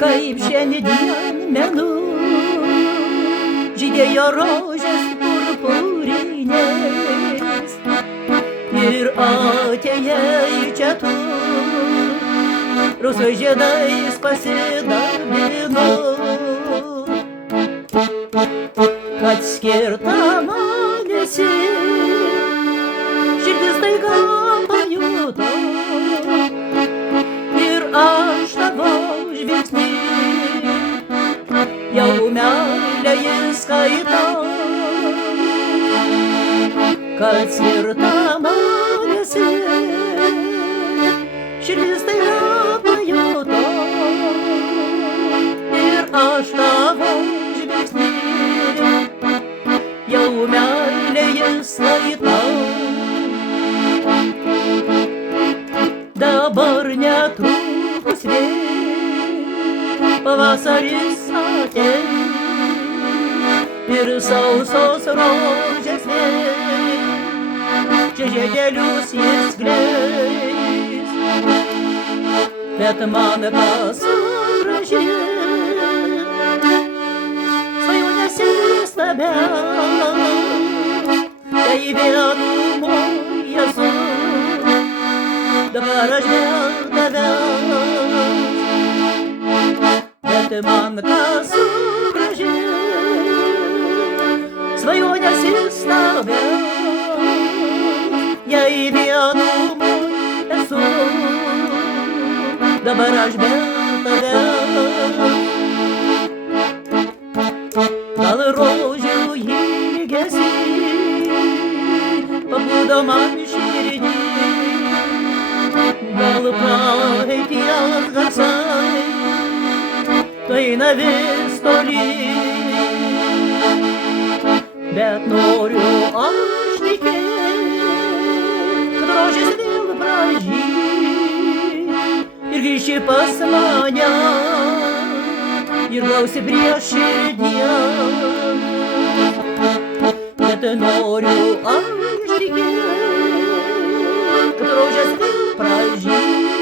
kaip šiandien menu žydėjo rožės purpurinės ir atėjai čia tu rusvais žiedais pasidabino, kad skirta man esi. Širdis staiga pajuto ir aš tavo žvilgsnį jau meilę jis skaito, kad skirta man esi. Širdis staiga pajuto ir aš tavo žvilgsnį jau meilę jis skaito. Dabar netrukus vėl pavasaris ateis ir sausos rožės vėl čia žiedelius jis gleis, bet man kas sugrąžins svajonės įstabias, tai vienumoj esu. Dabar aš vėl tavęs, bet man kas sugrąžins svajonės įstabias, jei vienumoj esu. Dabar aš vėl tavęs, gal rožių ilgesys pabudo man širdį, gal praeities garsai eina vis tolyn, bet noriu aš tikėt, kad rožės vėl pražys ir grįši pas mane ir glausi prie širdies, bet noriu aš tikėt, kad rožės vėl pražys